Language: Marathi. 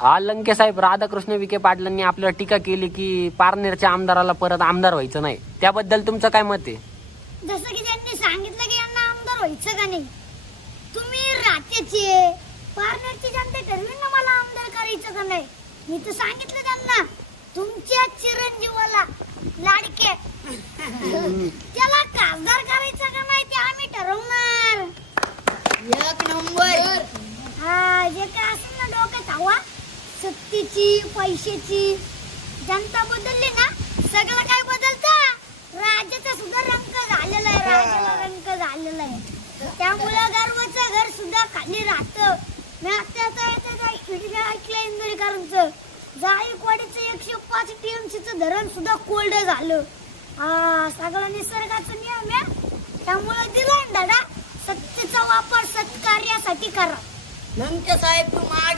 हा लंके साहेब राधाकृष्ण विखे पाटलांनी आपल्याला टीका केली की पारनेरच्या आमदाराला परत आमदार व्हायचं नाही. त्याबद्दल तुमचं काय मत आहे? जसं की त्यांनी सांगितलं की यांना आमदार व्हायचं का नाही? तुम्ही राज्याचे पारनेरची जनता ठरवी ना मला आमदार करायचं का नाही? मी तर सांगितलं त्यांना तुमच्या चिरंजीवाला लाडके. त्याला खासदार करायचं का नाही ते आम्ही ठरवणार एक नंबर हा जे काय असेल ना डोक्यात हवा सत्तेची पैशाची. जनता बदलली ना सगळं काय बदलतं? राज्याचा सुद्धा रंग झालेला आहे राज्याला रंग झालेला आहे. त्यामुळं गर्वाचं घर सुद्धा खाली राहतं. मी आता आता ऐकलं इंदोरीकरांचं. जायकवाडीचं एकशे पाच टीएमसीचं धरण सुद्धा कोल्ड झालं. सगळं निसर्गाचा नियम आहे. त्यामुळं दिला दादा सत्तेचा वापर सत्कार्यासाठी करा. लंके साहेब तू मागे